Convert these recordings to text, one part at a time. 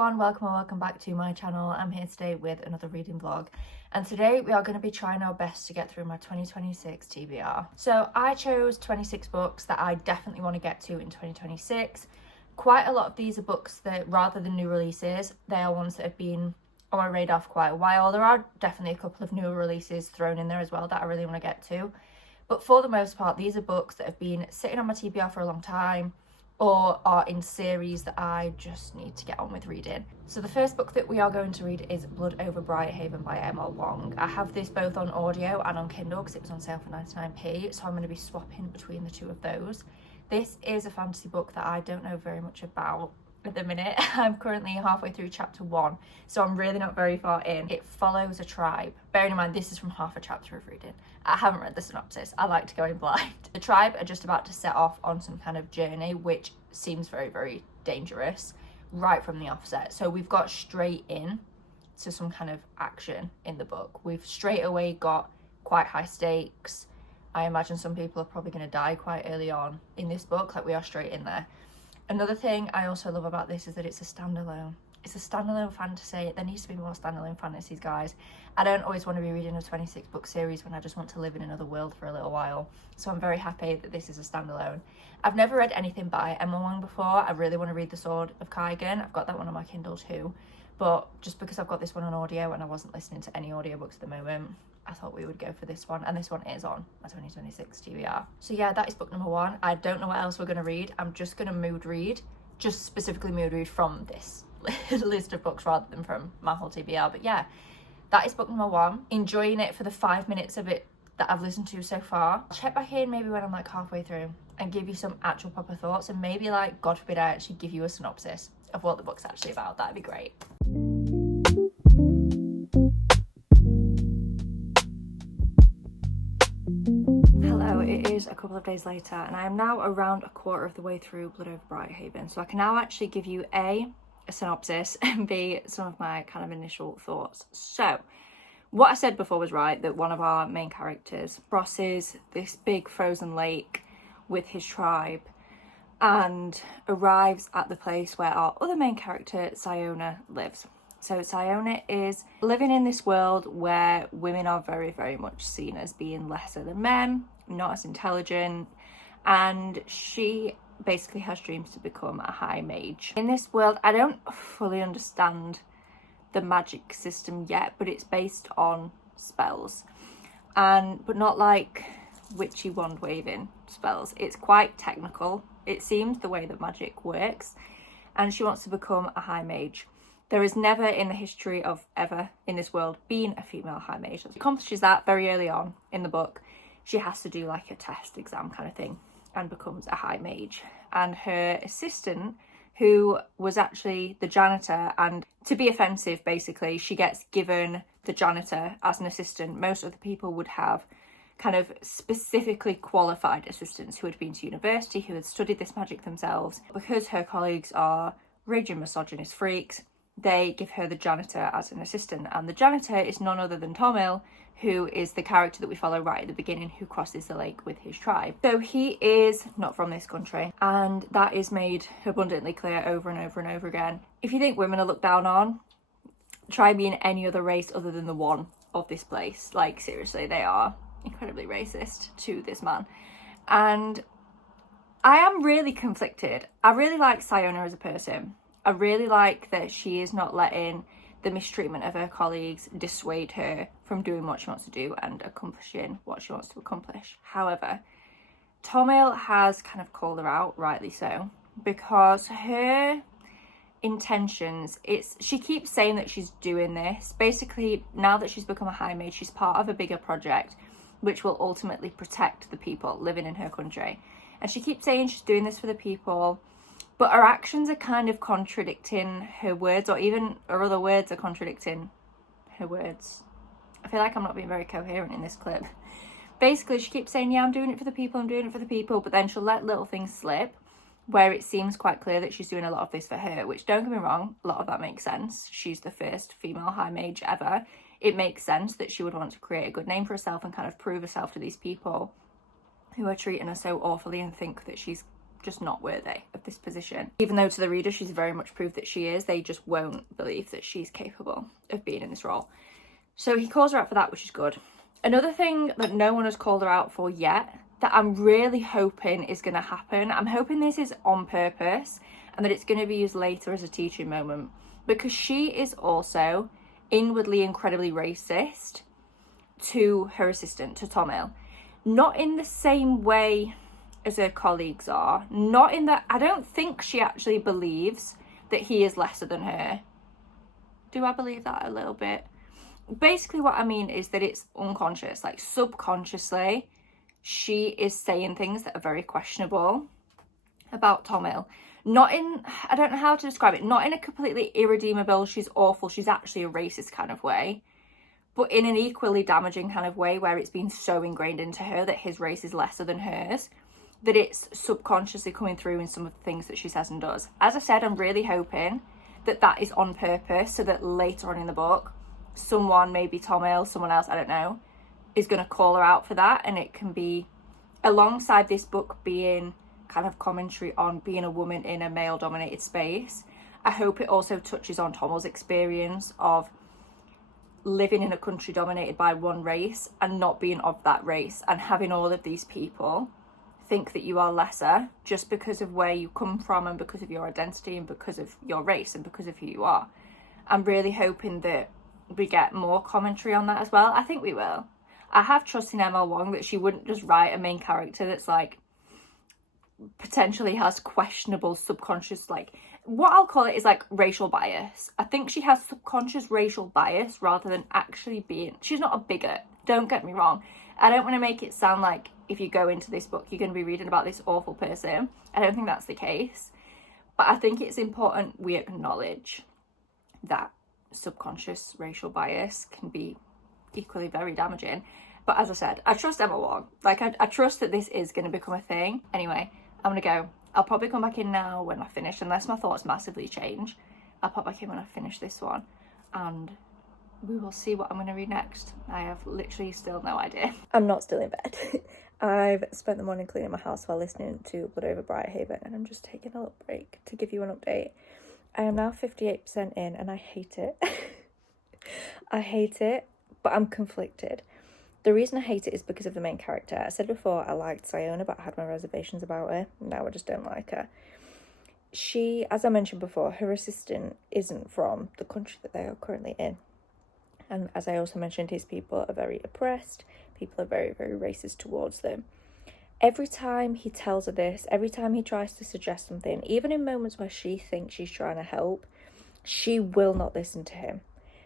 everyone, welcome or welcome back to my channel. I'm here today with another reading vlog, and today we are going to be trying our best to get through my 2026 TBR. So I chose 26 books that I definitely want to get to in 2026. Quite a lot of these are books that, rather than new releases, they are ones that have been on my radar for quite a while. There are definitely a couple of newer releases thrown in there as well that I really want to get to, but for the most part these are books that have been sitting on my TBR for a long time or are in series that I just need to get on with reading. So the first book that we are going to read is Blood Over Brighhaven by Emma Wong. I have this both on audio and on Kindle because it was on sale for 99p, so I'm going to be swapping between the two of those. This is a fantasy book that I don't know very much about at the minute. I'm currently halfway through chapter 1, so I'm really not very far in. It follows a tribe. Bearing in mind this is from half a chapter of reading. I haven't read the synopsis. I like to go in blind. The tribe are just about to set off on some kind of journey which seems very, very dangerous right from the offset. So we've got straight in to some kind of action in the book. We've straight away got quite high stakes. I imagine some people are probably going to die quite early on in this book. Like, we are straight in there. Another thing I also love about this is that it's a standalone. It's a standalone fantasy. There needs to be more standalone fantasies, guys. I don't always want to be reading a 26 book series when I just want to live in another world for a little while. So I'm very happy that this is a standalone. I've never read anything by Emma Wong before. I really want to read The Sword of Kaigan. I've got that one on my Kindle too. But just because I've got this one on audio and I wasn't listening to any audiobooks at the moment, I thought we would go for this one, and this one is on my 2026 TBR. So yeah, that is book number 1. I don't know what else we're going to read. I'm just going to mood read, just specifically mood read from this list of books rather than from my whole TBR. But yeah, that is book number 1. Enjoying it for the 5 minutes of it that I've listened to so far. I'll check back in maybe when I'm like halfway through and give you some actual proper thoughts, and maybe, like, God forbid, I actually give you a synopsis of what the book's actually about. That'd be great. It is a couple of days later and I am now around a quarter of the way through Blood Over Brighhaven, so I can now actually give you a synopsis and B, some of my kind of initial thoughts. So what I said before was right, that one of our main characters crosses this big frozen lake with his tribe and arrives at the place where our other main character, Siona, lives. So Siona is living in this world where women are very, very much seen as being lesser than men, not as intelligent, and she basically has dreams to become a high mage. In this world, I don't fully understand the magic system yet, but it's based on spells, but not like witchy wand waving spells. It's quite technical, it seems, the way that magic works, and she wants to become a high mage. There is never in the history of ever in this world been a female high mage. She accomplishes that very early on in the book. She has to do like a test exam kind of thing and becomes a high mage. And her assistant, who was actually the janitor, and to be offensive basically, she gets given the janitor as an assistant. Most other people would have kind of specifically qualified assistants who had been to university, who had studied this magic themselves. Because her colleagues are raging misogynist freaks, they give her the janitor as an assistant, and the janitor is none other than Tomil, who is the character that we follow right at the beginning, who crosses the lake with his tribe. So he is not from this country, and that is made abundantly clear over and over and over again. If you think women are looked down on, try being any other race other than the one of this place. Like, seriously, they are incredibly racist to this man. And I am really conflicted. I really like Siona as a person. I really like that she is not letting the mistreatment of her colleagues dissuade her from doing what she wants to do and accomplishing what she wants to accomplish. However, Tomil has kind of called her out, rightly so, because her intentions, she keeps saying that she's doing this. Basically, now that she's become a high mage, she's part of a bigger project which will ultimately protect the people living in her country. And she keeps saying she's doing this for the people, but her actions are kind of contradicting her words, or even her other words are contradicting her words. I feel like I'm not being very coherent in this clip. Basically, she keeps saying, yeah, I'm doing it for the people, I'm doing it for the people, but then she'll let little things slip where it seems quite clear that she's doing a lot of this for her, which, don't get me wrong, a lot of that makes sense. She's the first female high mage ever. It makes sense that she would want to create a good name for herself and kind of prove herself to these people who are treating her so awfully and think that she's just not worthy of of this position. Even though to the reader she's very much proved that she is, they just won't believe that she's capable of being in this role. So he calls her out for that, which is good. Another thing that no one has called her out for yet, that I'm really hoping is going to happen, I'm hoping this is on purpose and that it's going to be used later as a teaching moment, because she is also inwardly incredibly racist to her assistant, to Tomil. Not in the same way as her colleagues are. Not in that, I don't think she actually believes that he is lesser than her. Do I believe that a little bit? Basically what I mean is that it's unconscious, like subconsciously, she is saying things that are very questionable about Tomil. Not in, I don't know how to describe it, not in a completely irredeemable, she's awful, she's actually a racist kind of way, but in an equally damaging kind of way where it's been so ingrained into her that his race is lesser than hers, that it's subconsciously coming through in some of the things that she says and does. As I said, I'm really hoping that that is on purpose, so that later on in the book, someone, maybe Tomil, someone else, I don't know, is going to call her out for that, and it can be, alongside this book being kind of commentary on being a woman in a male-dominated space, I hope it also touches on Tomil's experience of living in a country dominated by one race and not being of that race, and having all of these people think that you are lesser just because of where you come from and because of your identity and because of your race and because of who you are. I'm really hoping that we get more commentary on that as well. I think we will. I have trust in ML Wong that she wouldn't just write a main character that's like potentially has questionable subconscious, like what I'll call it is like racial bias. I think she has subconscious racial bias rather than actually being, she's not a bigot, don't get me wrong. I don't want to make it sound like if you go into this book you're going to be reading about this awful person. I don't think that's the case, but I think it's important we acknowledge that subconscious racial bias can be equally very damaging. But as I said, I trust Emma Wong. Like I trust that this is going to become a thing. Anyway, I'm gonna go. I'll probably come back in now when I finish, unless my thoughts massively change. I'll pop back in when I finish this one and we will see what I'm gonna read next. I have literally still no idea. I'm not still in bed. I've spent the morning cleaning my house while listening to Blood Over Brighthaven, and I'm just taking a little break to give you an update. I am now 58% in and I hate it. I hate it, but I'm conflicted. The reason I hate it is because of the main character. I said before I liked Siona, but I had my reservations about her. Now I just don't like her. She, as I mentioned before, her assistant isn't from the country that they are currently in. And as I also mentioned, his people are very oppressed. People are very, very racist towards them. Every time he tells her this, every time he tries to suggest something, even in moments where she thinks she's trying to help, she will not listen to him.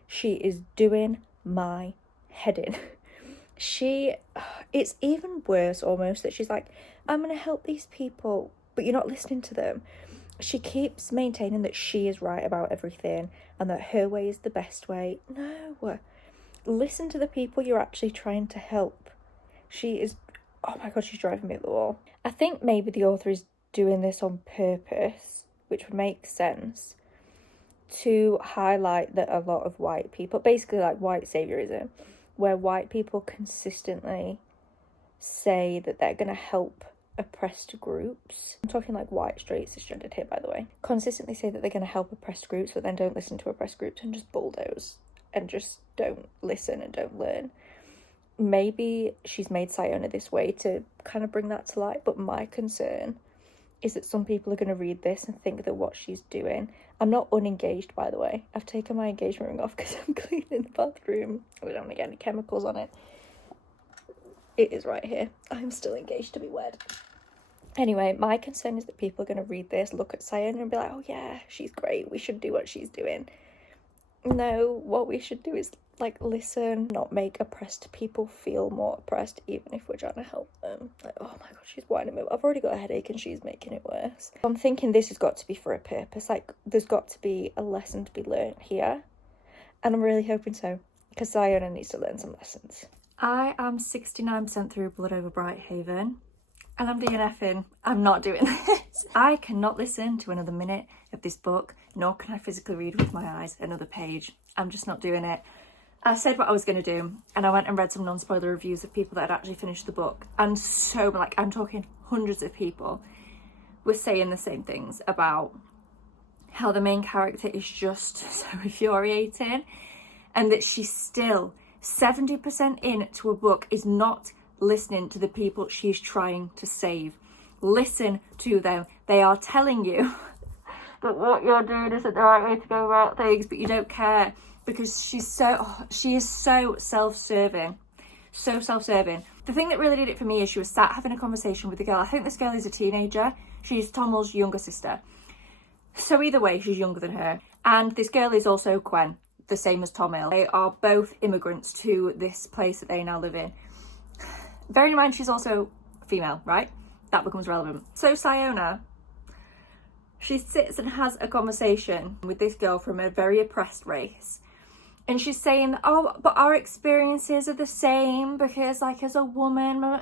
She is doing my head in. It's even worse almost that she's like, I'm going to help these people, but you're not listening to them. She keeps maintaining that she is right about everything and that her way is the best way. No, listen to the people you're actually trying to help. She is, oh my god, she's driving me up the wall. I think maybe the author is doing this on purpose, which would make sense, to highlight that a lot of white people, basically like white saviorism, where white people consistently say that they're going to help oppressed groups. I'm talking like white, straight, cisgendered here, by the way. Consistently say that they're going to help oppressed groups, but then don't listen to oppressed groups and just bulldoze and just don't listen and don't learn. Maybe she's made Siona this way to kind of bring that to light, but my concern is that some people are going to read this and think that what she's doing... I'm not unengaged, by the way. I've taken my engagement ring off because I'm cleaning the bathroom. We don't want to get any chemicals on it. It is right here. I'm still engaged to be wed. Anyway, my concern is that people are going to read this, look at Siona and be like, oh yeah, she's great, we should do what she's doing. No, what we should do is like listen, not make oppressed people feel more oppressed, even if we're trying to help them. Like, oh my god, she's whining me. I've already got a headache and she's making it worse. I'm thinking this has got to be for a purpose. Like, there's got to be a lesson to be learned here, and I'm really hoping so, because Siona needs to learn some lessons. I am 69% through Blood Over Brighthaven, and I'm DNFing. I'm not doing this. I cannot listen to another minute of this book, nor can I physically read with my eyes another page. I'm just not doing it. I said what I was going to do, and I went and read some non-spoiler reviews of people that had actually finished the book, and so, like, I'm talking hundreds of people, were saying the same things about how the main character is just so infuriating, and that she's still 70% into a book is not listening to the people she's trying to save. Listen to them. They are telling you that what you're doing isn't the right way to go about things, but you don't care, because she is so self-serving. So self-serving. The thing that really did it for me is she was sat having a conversation with the girl. I think this girl is a teenager. She's Tommel's younger sister. So either way, she's younger than her. And this girl is also Quen, the same as Tommel. They are both immigrants to this place that they now live in. Bearing in mind she's also female, right? That becomes relevant. So Siona, she sits and has a conversation with this girl from a very oppressed race. And she's saying, oh, but our experiences are the same because, like, as a woman,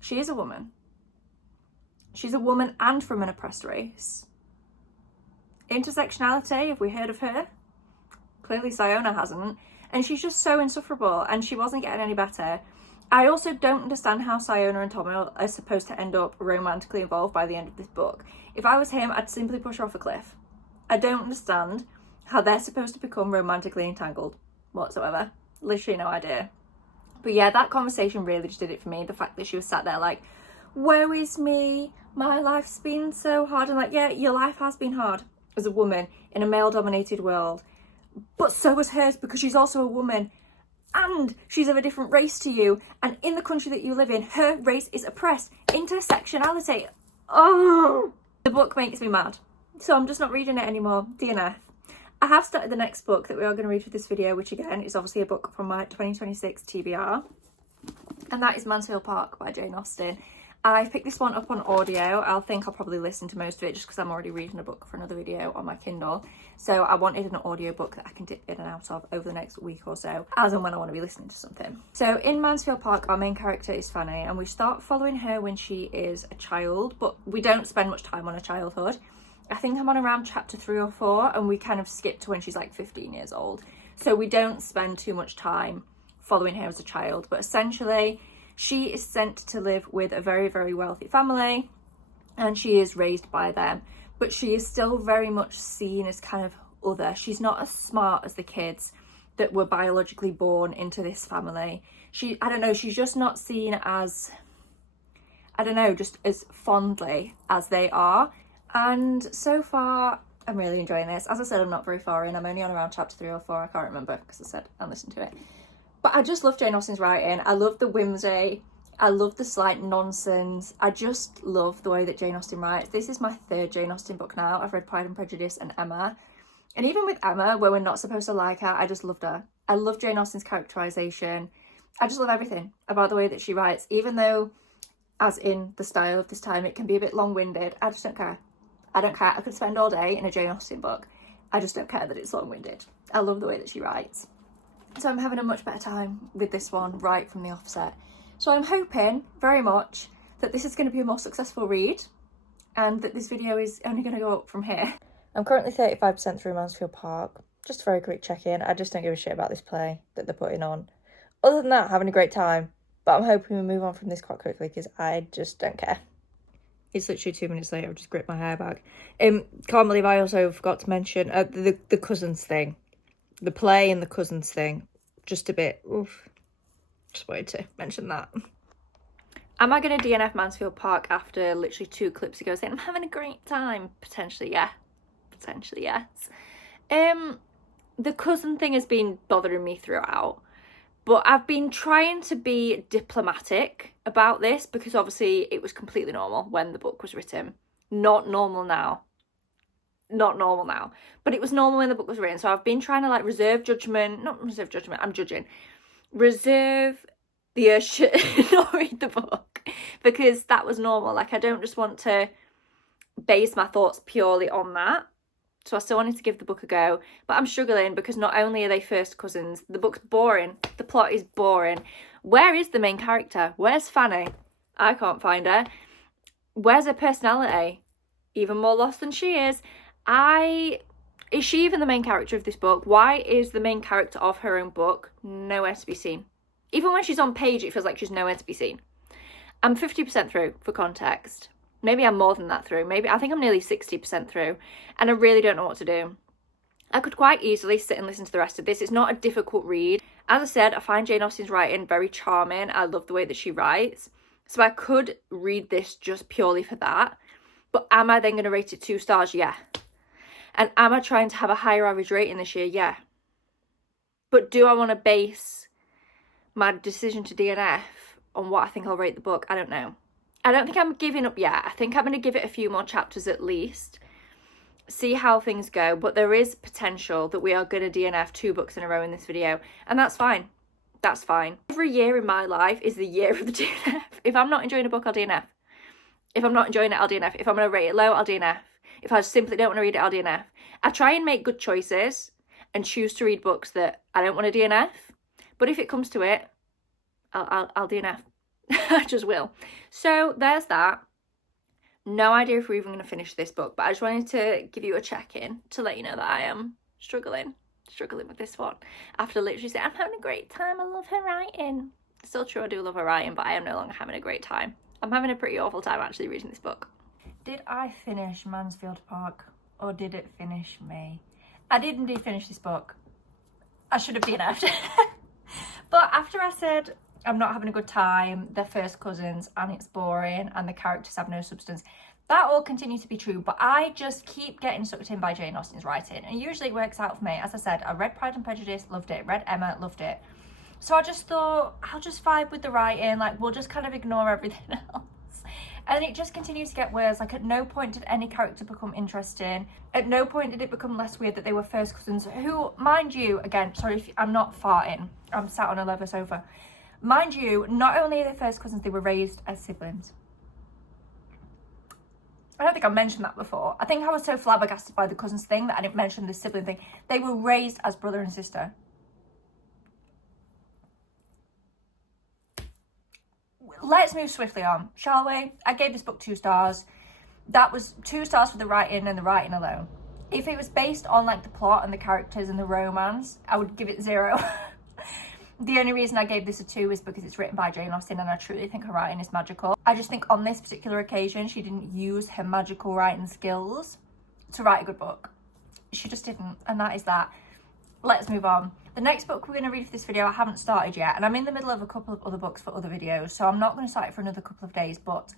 she is a woman. She's a woman and from an oppressed race. Intersectionality, have we heard of her? Clearly Siona hasn't. And she's just so insufferable, and she wasn't getting any better. I also don't understand how Siona and Tommel are supposed to end up romantically involved by the end of this book. If I was him, I'd simply push her off a cliff. I don't understand how they're supposed to become romantically entangled whatsoever. Literally no idea. But yeah, that conversation really just did it for me. The fact that she was sat there like, woe is me, my life's been so hard. And like, yeah, your life has been hard as a woman in a male-dominated world. But so was hers, because she's also a woman. And she's of a different race to you. And in the country that you live in, her race is oppressed. Intersectionality. Oh! The book makes me mad. So I'm just not reading it anymore. DNF. I have started the next book that we are going to read for this video, which again is obviously a book from my 2026 TBR. And that is Mansfield Park by Jane Austen. I've picked this one up on audio. I'll probably listen to most of it just because I'm already reading a book for another video on my Kindle. So I wanted an audio book that I can dip in and out of over the next week or so, as and when I want to be listening to something. So in Mansfield Park, our main character is Fanny, and we start following her when she is a child, but we don't spend much time on her childhood. I think I'm on around chapter 3 or 4, and we kind of skip to when she's like 15 years old. So we don't spend too much time following her as a child, but essentially she is sent to live with a very, very wealthy family, and she is raised by them, but she is still very much seen as kind of other. She's not as smart as the kids that were biologically born into this family. I don't know, she's just not seen as, I don't know, just as fondly as they are. And so far, I'm really enjoying this. As I said, I'm not very far in. I'm only on around chapter 3 or 4. I can't remember because I said I listened to it. But I just love Jane Austen's writing. I love the whimsy. I love the slight nonsense. I just love the way that Jane Austen writes. This is my 3rd Jane Austen book now. I've read Pride and Prejudice and Emma. And even with Emma, where we're not supposed to like her, I just loved her. I love Jane Austen's characterisation. I just love everything about the way that she writes. Even though, as in the style of this time, it can be a bit long-winded, I just don't care. I don't care. I could spend all day in a Jane Austen book. I just don't care that it's long-winded. I love the way that she writes. So I'm having a much better time with this one right from the offset. So I'm hoping very much that this is going to be a more successful read, and that this video is only going to go up from here. I'm currently 35% through Mansfield Park. Just a very quick check-in. I just don't give a shit about this play that they're putting on. Other than that, having a great time. But I'm hoping we move on from this quite quickly because I just don't care. It's literally 2 minutes later. I've just gripped my hair back. Can't believe I also forgot to mention the cousins thing. The play and the cousins thing. Just a bit, oof. Just wanted to mention that. Am I going to DNF Mansfield Park after literally 2 clips ago saying I'm having a great time? Potentially, yeah. Potentially, yes. The cousin thing has been bothering me throughout. But I've been trying to be diplomatic about this because obviously it was completely normal when the book was written. Not normal now. Not normal now. But it was normal when the book was written. So I've been trying to like reserve judgment. Not reserve judgment, I'm judging. Reserve the urge to not read the book. Because that was normal. Like I don't just want to base my thoughts purely on that. So I still wanted to give the book a go, but I'm struggling because not only are they first cousins, the book's boring. The plot is boring. Where is the main character? Where's Fanny? I can't find her. Where's her personality? Even more lost than she is. Is she even the main character of this book? Why is the main character of her own book nowhere to be seen? Even when she's on page, it feels like she's nowhere to be seen. I'm 50% through, for context. Maybe I'm more than that through. Maybe I think I'm nearly 60% through, and I really don't know what to do. I could quite easily sit and listen to the rest of this. It's not a difficult read. As I said, I find Jane Austen's writing very charming. I love the way that she writes. So I could read this just purely for that. But am I then going to rate it 2 stars? Yeah. And am I trying to have a higher average rating this year? Yeah. But do I want to base my decision to DNF on what I think I'll rate the book? I don't know. I don't think I'm giving up yet. I think I'm going to give it a few more chapters at least. See how things go. But there is potential that we are going to DNF 2 books in a row in this video. And that's fine. That's fine. Every year in my life is the year of the DNF. If I'm not enjoying a book, I'll DNF. If I'm not enjoying it, I'll DNF. If I'm going to rate it low, I'll DNF. If I simply don't want to read it, I'll DNF. I try and make good choices and choose to read books that I don't want to DNF. But if it comes to it, I'll DNF. I just will. So there's that. No idea if we're even going to finish this book, but I just wanted to give you a check-in to let you know that I am struggling with this one. After literally saying, I'm having a great time, I love her writing. Still true, I do love her writing, but I am no longer having a great time. I'm having a pretty awful time actually reading this book. Did I finish Mansfield Park, or did it finish me? I did indeed finish this book. I should have DNF'd. But after I said I'm not having a good time, they're first cousins, and it's boring, and the characters have no substance, that all continues to be true, but I just keep getting sucked in by Jane Austen's writing, and usually it works out for me. As I said, I read Pride and Prejudice, loved it, read Emma, loved it. So I just thought, I'll just vibe with the writing, like, we'll just kind of ignore everything else. And it just continues to get worse. Like, at no point did any character become interesting. At no point did it become less weird that they were first cousins, who, mind you, again, sorry if I'm not farting, I'm sat on a leather sofa. Mind you, not only are they first cousins, they were raised as siblings. I don't think I mentioned that before. I think I was so flabbergasted by the cousins thing that I didn't mention the sibling thing. They were raised as brother and sister. Let's move swiftly on, shall we? I gave this book 2 stars. That was 2 stars for the writing and the writing alone. If it was based on like the plot and the characters and the romance, I would give it 0. The only reason I gave this a 2 is because it's written by Jane Austen and I truly think her writing is magical. I just think on this particular occasion, she didn't use her magical writing skills to write a good book. She just didn't, and that is that. Let's move on. The next book we're going to read for this video, I haven't started yet, and I'm in the middle of a couple of other books for other videos, so I'm not going to start it for another couple of days, but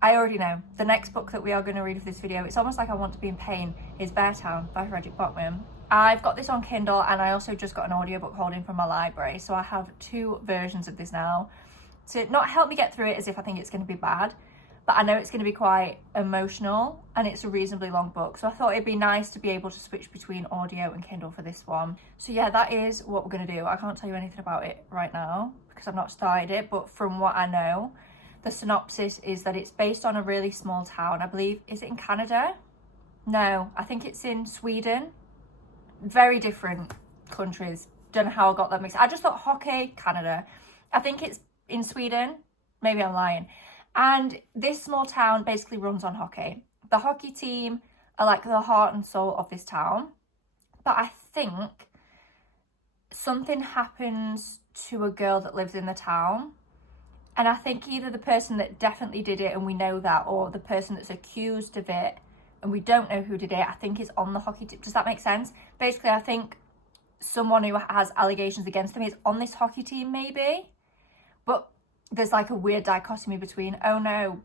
I already know. The next book that we are going to read for this video, it's almost like I want to be in pain, is Beartown by Frederick Bachman. I've got this on Kindle, and I also just got an audiobook holding from my library, so I have 2 versions of this now to not help me get through it as if I think it's going to be bad, but I know it's going to be quite emotional, and it's a reasonably long book, so I thought it'd be nice to be able to switch between audio and Kindle for this one. So yeah, that is what we're going to do. I can't tell you anything about it right now because I've not started it, but from what I know, the synopsis is that it's based on a really small town. I believe, is it in Canada? No, I think it's in Sweden. Very different countries. Don't know how I got that mixed. I just thought hockey, Canada. I think it's in Sweden. Maybe I'm lying. And this small town basically runs on hockey. The hockey team are like the heart and soul of this town. But I think something happens to a girl that lives in the town. And I think either the person that definitely did it, and we know that, or the person that's accused of it, and we don't know who did it, I think is on the hockey team. Does that make sense? Basically, I think someone who has allegations against them is on this hockey team, maybe. But there's like a weird dichotomy between, oh no,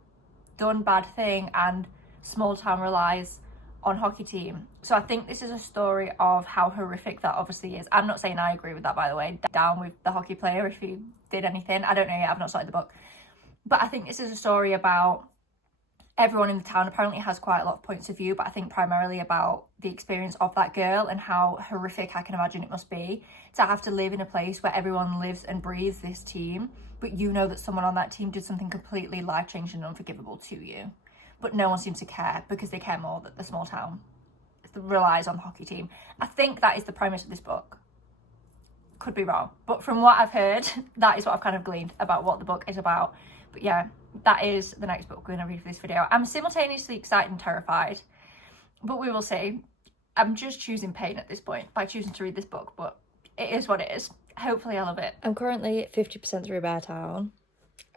done bad thing, and small town relies on hockey team. So I think this is a story of how horrific that obviously is. I'm not saying I agree with that, by the way. Down with the hockey player if he did anything. I don't know yet, I've not started the book. But I think this is a story about everyone in the town. Apparently has quite a lot of points of view, but I think primarily about the experience of that girl and how horrific I can imagine it must be to have to live in a place where everyone lives and breathes this team, but you know that someone on that team did something completely life-changing and unforgivable to you. But no one seems to care because they care more that the small town relies on the hockey team. I think that is the premise of this book. Could be wrong, but from what I've heard, that is what I've kind of gleaned about what the book is about. But yeah, that is the next book we're going to read for this video. I'm simultaneously excited and terrified, but we will see. I'm just choosing pain at this point by choosing to read this book, but it is what it is. Hopefully I love it. I'm currently 50% through Beartown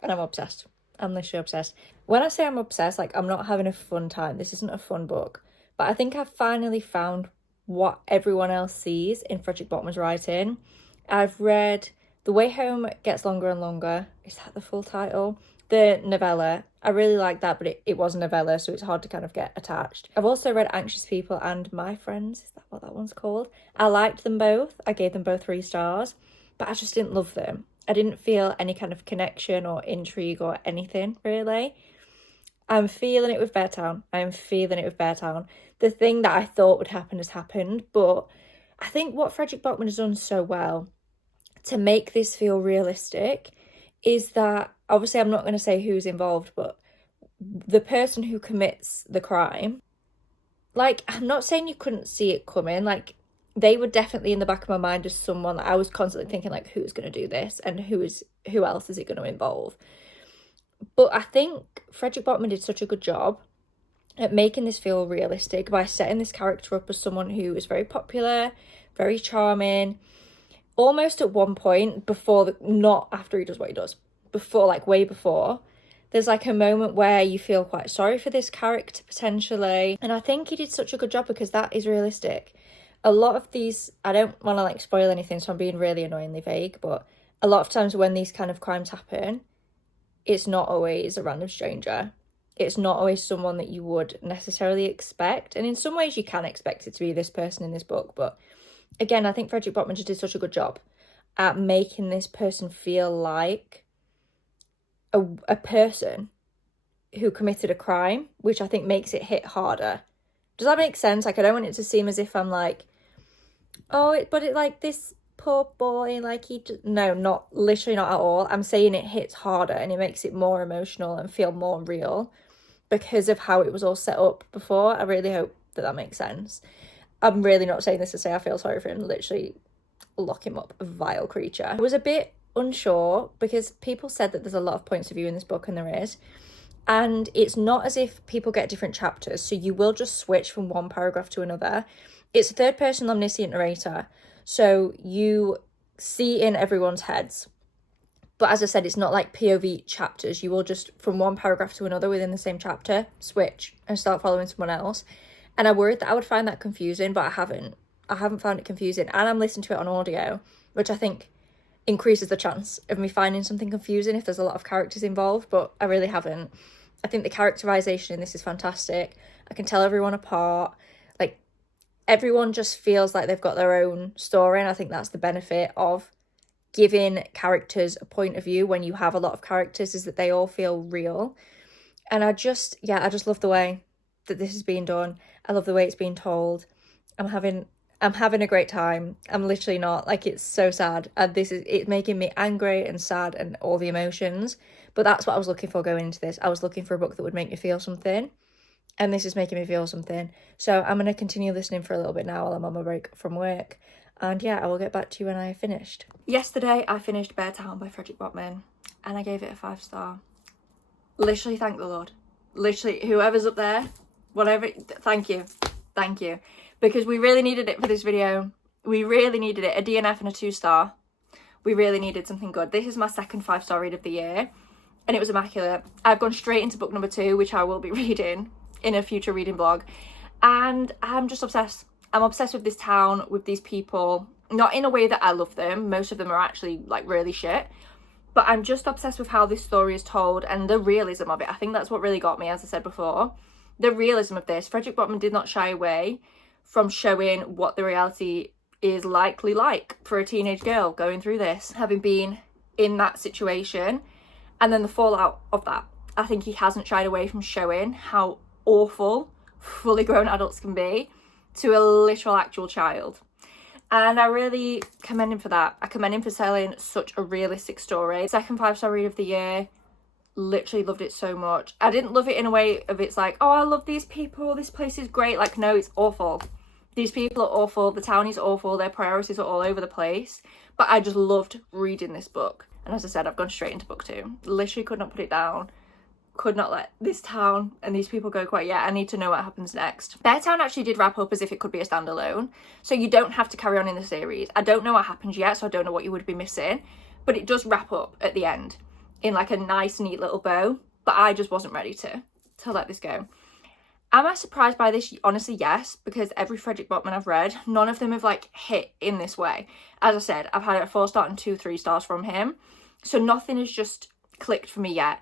and I'm obsessed. I'm literally obsessed. When I say I'm obsessed, like, I'm not having a fun time. This isn't a fun book. But I think I've finally found what everyone else sees in Frederick Botman's writing. I've read The Way Home Gets Longer and Longer. Is that the full title? The novella. I really like that, but it was a novella, so it's hard to kind of get attached. I've also read Anxious People and My Friends. Is that what that one's called? I liked them both. I gave them both 3 stars, but I just didn't love them. I didn't feel any kind of connection or intrigue or anything, really. I'm feeling it with Beartown. I'm feeling it with Beartown. The thing that I thought would happen has happened, but I think what Frederick Botman has done so well to make this feel realistic is that, obviously I'm not going to say who's involved, but the person who commits the crime, like, I'm not saying you couldn't see it coming, like, they were definitely in the back of my mind as someone that I was constantly thinking, like, who's going to do this and who else is it going to involve? But I think Frederick Botman did such a good job at making this feel realistic by setting this character up as someone who is very popular, very charming, almost at one point before, not after he does what he does, before, like, way before, there's like a moment where you feel quite sorry for this character potentially. And I think he did such a good job because that is realistic. A lot of these, I don't want to like spoil anything, so I'm being really annoyingly vague, but a lot of times when these kind of crimes happen, it's not always a random stranger. It's not always someone that you would necessarily expect. And in some ways you can expect it to be this person in this book. But again, I think Frederick Botman just did such a good job at making this person feel like a person who committed a crime, which I think makes it hit harder. Does that make sense? Like, I don't want it to seem as if I'm like, like this poor boy, like no, not literally, not at all. I'm saying it hits harder and it makes it more emotional and feel more real because of how it was all set up before. I really hope that makes sense. I'm really not saying this to say I feel sorry for him. Literally, lock him up, a vile creature. I was a bit unsure because people said that there's a lot of points of view in this book, and there is. And it's not as if people get different chapters, so you will just switch from one paragraph to another. It's a third-person omniscient narrator, so you see in everyone's heads. But as I said, it's not like POV chapters. You will just, from one paragraph to another within the same chapter, switch and start following someone else. And I worried that I would find that confusing, but I haven't. I haven't found it confusing. And I'm listening to it on audio, which I think increases the chance of me finding something confusing if there's a lot of characters involved, but I really haven't. I think the characterization in this is fantastic. I can tell everyone apart. Like, everyone just feels like they've got their own story, and I think that's the benefit of giving characters a point of view when you have a lot of characters, is that they all feel real. And I just love the way that this is being done. I love the way it's being told. I'm having a great time. I'm literally not, like, it's so sad. And it's making me angry and sad and all the emotions. But that's what I was looking for going into this. I was looking for a book that would make me feel something. And this is making me feel something. So I'm going to continue listening for a little bit now while I'm on my break from work. And yeah, I will get back to you when I have finished. Yesterday, I finished Beartown by Frederick Botman. And I gave it a 5-star. Literally, thank the Lord. Literally, whoever's up there, whatever, thank you. Thank you. Because we really needed it for this video. We really needed it. A DNF and a 2-star. We really needed something good. This is my second 5-star read of the year. And it was immaculate. I've gone straight into book number 2, which I will be reading in a future reading vlog. And I'm just obsessed. I'm obsessed with this town, with these people. Not in a way that I love them. Most of them are actually, like, really shit. But I'm just obsessed with how this story is told and the realism of it. I think that's what really got me, as I said before. The realism of this. Frederick Botman did not shy away from showing what the reality is likely like for a teenage girl going through this, having been in that situation, and then the fallout of that. I think he hasn't shied away from showing how awful fully grown adults can be to a literal actual child. And I really commend him for that. I commend him for telling such a realistic story. Second 5-star read of the year. Literally loved it so much. I didn't love it in a way of it's like, oh, I love these people, this place is great. Like, no, it's awful. These people are awful, the town is awful, their priorities are all over the place. But I just loved reading this book. And as I said, I've gone straight into book 2. Literally could not put it down. Could not let this town and these people go quite yet. I need to know what happens next. Beartown actually did wrap up as if it could be a standalone. So you don't have to carry on in the series. I don't know what happens yet, so I don't know what you would be missing. But it does wrap up at the end in like a nice neat little bow, but I just wasn't ready to let this go. Am I surprised by this? Honestly, yes, because every Frederick Bachman I've read, none of them have like hit in this way. As I said, I've had a 4-star and 2 3-stars from him, so nothing has just clicked for me yet.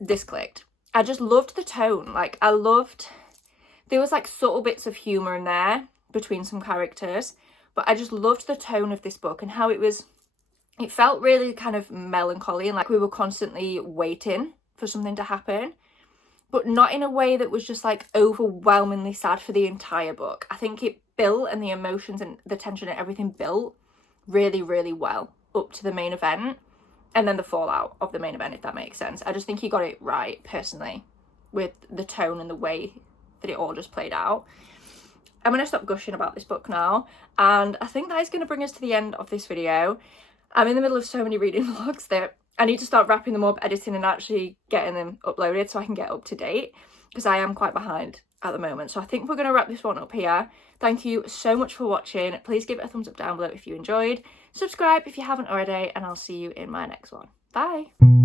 This clicked. I just loved the tone. Like, I loved, there was like subtle bits of humour in there between some characters, but I just loved the tone of this book and how it felt really kind of melancholy and like we were constantly waiting for something to happen, but not in a way that was just like overwhelmingly sad for the entire book. I think it built, and the emotions and the tension and everything built really, really well up to the main event, and then the fallout of the main event, if that makes sense. I just think he got it right, personally, with the tone and the way that it all just played out. I'm going to stop gushing about this book now, and I think that is going to bring us to the end of this video. I'm in the middle of so many reading vlogs that I need to start wrapping them up, editing and actually getting them uploaded so I can get up to date, because I am quite behind at the moment. So I think we're going to wrap this one up here. Thank you so much for watching. Please give it a thumbs up down below if you enjoyed. Subscribe if you haven't already, and I'll see you in my next one. Bye!